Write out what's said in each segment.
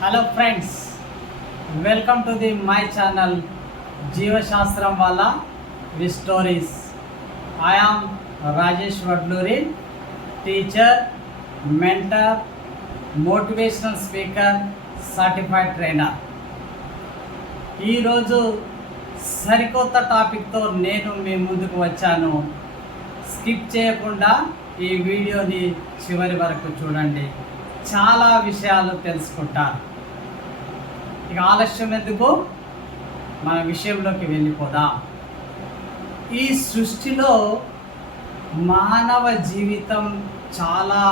Hello friends, welcome to my channel జీవశాస్త్రం వాళ్ళ V stories. I am Rajesh Vadluri, teacher, mentor, motivational speaker, certified trainer. ఈరోజు సరికొత్త టాపిక్తో నేను మీ ముందుకు వచ్చాను. స్కిప్ చేయకుండా ఈ వీడియోని చివరి వరకు చూడండి, చాలా విషయాలు తెలుసుకుంటారు. ఇక ఆలస్యం ఎందుకు, మన విషయంలోకి వెళ్ళిపోదాం. ఈ సృష్టిలో మానవ జీవితం చాలా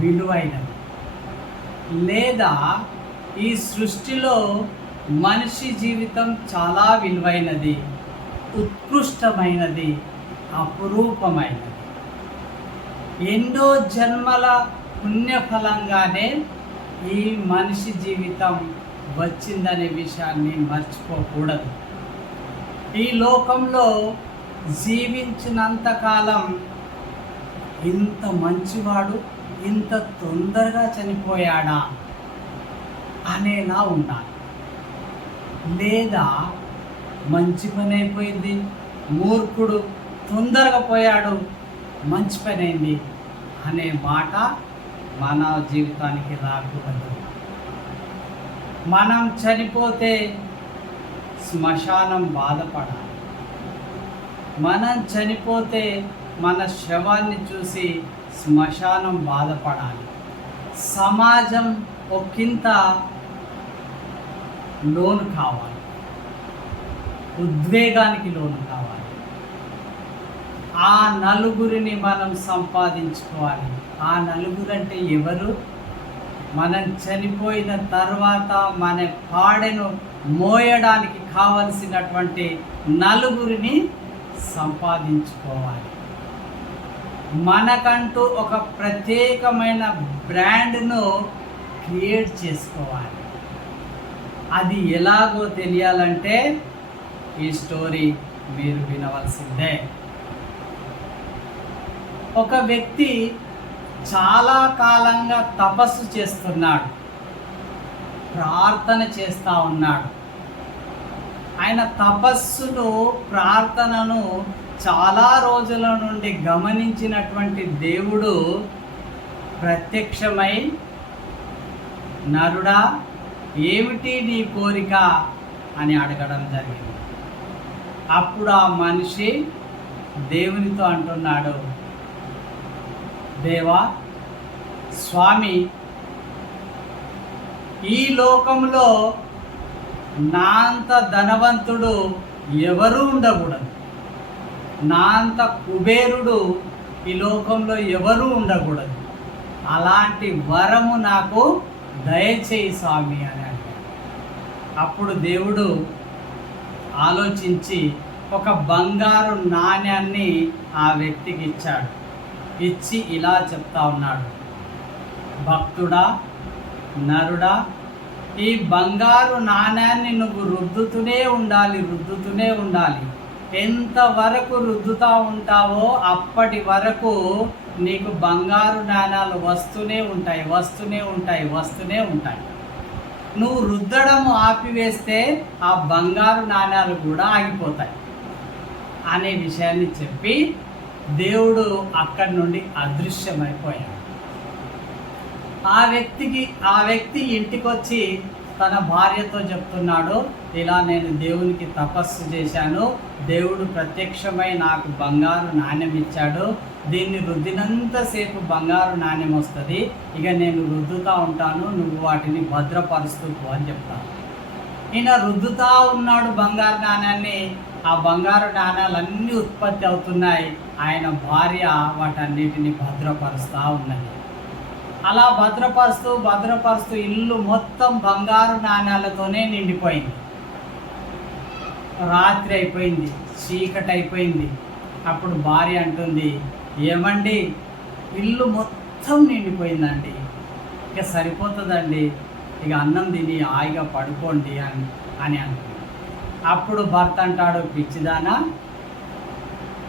విలువైనది, లేదా ఈ సృష్టిలో మనిషి జీవితం చాలా విలువైనది, ఉత్కృష్టమైనది, అపురూపమైనది. ఎన్నో జన్మల పుణ్యఫలంగానే ఈ మనిషి జీవితం వచ్చిందనే విషయాన్ని మర్చిపోకూడదు. ఈ లోకంలో జీవించినంతకాలం ఇంత మంచివాడు ఇంత తొందరగా చనిపోయాడా అనేలా ఉండాలి, లేదా మంచి పని అయిపోయింది, మూర్ఖుడు తొందరగా పోయాడు, మంచి పని అయింది అనే మాట మన జీవితానికి రాకూడదు. మనం చనిపోతే శ్మశానం బాధపడాలి. మనం చనిపోతే మన శవాన్ని చూసి శ్మశానం బాధపడాలి. సమాజం ఒకంత లోను కావాలి, ఉద్వేగానికి లోను కావాలి. ఆ నలుగురిని మనం సంపాదించుకోవాలి. ఆ నలుగురు అంటే ఎవరు? మనం చనిపోయిన తర్వాత మన పాడెను మోయడానికి కావలసినటువంటి నలుగురిని సంపాదించుకోవాలి. మనకంటూ ఒక ప్రత్యేకమైన బ్రాండ్ను క్రియేట్ చేసుకోవాలి. అది ఎలాగో తెలియాలంటే ఈ స్టోరీ మీరు వినవలసిందే. ఒక వ్యక్తి చాలా కాలంగా తపస్సు చేస్తున్నాడు, ప్రార్థన చేస్తూ ఉన్నాడు. ఆయన తపస్సును, ప్రార్థనను చాలా రోజుల నుండి గమనించినటువంటి దేవుడు ప్రత్యక్షమై, నరుడా, ఏమిటి నీ కోరిక అని అడగడం జరిగింది. అప్పుడు ఆ మనిషి దేవునితో అంటున్నాడు, దేవా, స్వామి, ఈ లోకంలో నా అంత ధనవంతుడు ఎవరూ ఉండకూడదు, నా అంత కుబేరుడు ఈ లోకంలో ఎవరూ ఉండకూడదు. అలాంటి వరము నాకు దయచేయి స్వామి అని అడిగాడు. అప్పుడు దేవుడు ఆలోచించి ఒక బంగారు నాణ్యాన్ని ఆ వ్యక్తికి ఇచ్చాడు. ఇచ్చి ఇలా చెప్తా ఉన్నాడు, భక్తుడా, నరుడా, ఈ బంగారు నాణ్యాన్ని నువ్వు రుద్దుతూనే ఉండాలి. ఎంతవరకు రుద్దుతూ ఉంటావో అప్పటి వరకు నీకు బంగారు నాణ్యాలు వస్తూనే ఉంటాయి. నువ్వు రుద్దడము ఆపివేస్తే ఆ బంగారు నాణ్యాలు కూడా ఆగిపోతాయి అనే విషయాన్ని చెప్పి దేవుడు అక్కడి నుండి అదృశ్యమైపోయాడు. ఆ వ్యక్తి ఇంటికి వచ్చి తన భార్యతో చెప్తున్నాడు, ఇలా నేను దేవునికి తపస్సు చేశాను, దేవుడు ప్రత్యక్షమై నాకు బంగారు నాణ్యం ఇచ్చాడు, దీన్ని రుద్దినంతసేపు బంగారు నాణ్యం వస్తుంది, ఇక నేను రుద్దుతూ ఉంటాను, నువ్వు వాటిని భద్రపరుస్తూ అని చెప్తాను. ఈయన రుద్దుతూ ఉన్నాడు బంగారు నాణ్యాన్ని. ఆ బంగారు నాణ్యాలన్నీ ఉత్పత్తి అవుతున్నాయి. ఆయన భార్య వాటన్నిటిని భద్రపరుస్తూ ఉన్నది. అలా భద్రపరుస్తూ ఇల్లు మొత్తం బంగారు నాణ్యాలతోనే నిండిపోయింది. రాత్రి అయిపోయింది, చీకటి అయిపోయింది. అప్పుడు భార్య అంటుంది, ఏమండి, ఇల్లు మొత్తం నిండిపోయిందండి, ఇక సరిపోతుందండి, ఇక అన్నం తిని హాయిగా పడుకోండి అని అంటుంది. అప్పుడు భర్త అంటాడు, పిచ్చిదానా,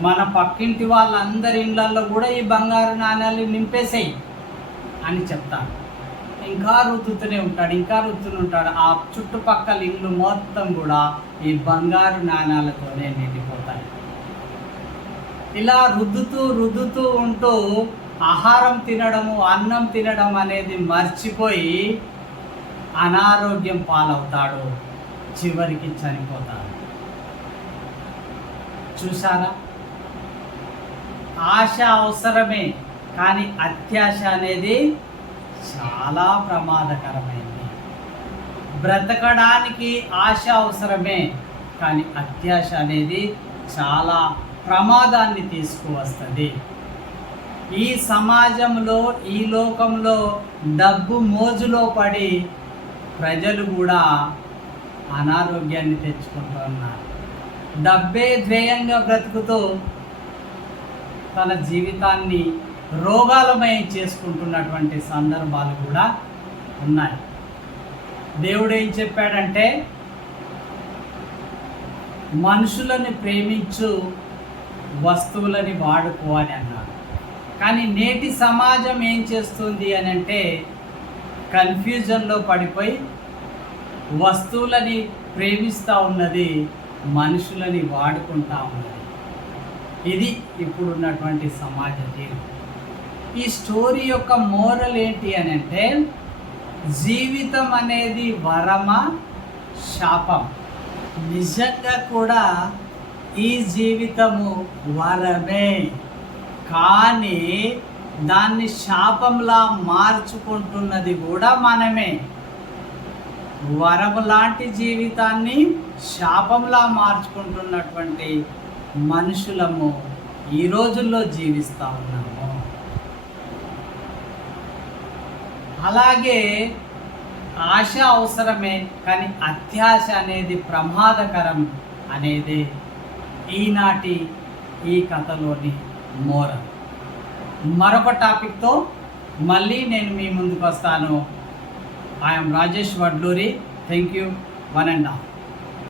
మన పక్కింటి వాళ్ళందరి ఇళ్ళల్లో కూడా ఈ బంగారు నాణ్యాలు నింపేసేయి అని చెప్తాను. ఇంకా రుద్దుతూనే ఉంటాడు, ఇంకా రుద్దుతూనే ఉంటాడు. ఆ చుట్టుపక్కల ఇల్లు మొత్తం కూడా ఈ బంగారు నాణాలతోనే నిండిపోతాయి. ఇలా రుద్దుతూ ఉంటూ ఆహారం తినడము, అన్నం తినడం అనేది మర్చిపోయి అనారోగ్యం పాలవుతాడు, చివరికి చనిపోతాడు. చూసారా? ఆశ అవసరమే, కానీ అత్యాశ అనేది చాలా ప్రమాదకరమైంది. బ్రతకడానికి ఆశ అవసరమే, కానీ అత్యాశ అనేది చాలా ప్రమాదాన్ని తీసుకువస్తుంది. ఈ సమాజంలో, ఈ లోకంలో డబ్బు మోజులో పడి ప్రజలు కూడా అనారోగ్యాన్ని తెచ్చుకుంటున్నారు. డబ్బే ధ్యేయంగా బ్రతుకుతూ తన జీవితాన్ని రోగాలమయం చేసుకుంటున్నటువంటి సందర్భాలు కూడా ఉన్నాయి. దేవుడు ఏం చెప్పాడంటే, మనుషులని ప్రేమించు, వస్తువులని వాడుకో అని అన్నాడు. కానీ నేటి సమాజం ఏం చేస్తుంది అని అంటే, కన్ఫ్యూజన్లో పడిపోయి వస్తువులని ప్రేమిస్తూ ఉన్నది, మనుషులని వాడుకుంటా ఉన్నది. ఇది ఇప్పుడున్నటువంటి సమాజ తీరు. ఈ స్టోరీ యొక్క మోరల్ ఏంటి అని అంటే, జీవితం అనేది వరమా శాపం? నిజంగా కూడా ఈ జీవితము వరమే, కానీ దాన్ని శాపంలా మార్చుకుంటున్నది కూడా మనమే. వరము లాంటి జీవితాన్ని శాపంలా మార్చుకుంటున్నటువంటి మనుషులము ఈ రోజుల్లో జీవిస్తూ ఉన్నాము. అలాగే ఆశ అవసరమే, కానీ అత్యాశ అనేది ప్రమాదకరం అనేది ఈనాటి ఈ కథలోని మోరల్. మరొక టాపిక్తో మళ్ళీ నేను మీ ముందుకు వస్తాను. I'm Rajesh Vadluri. Thank you. 1 and 1.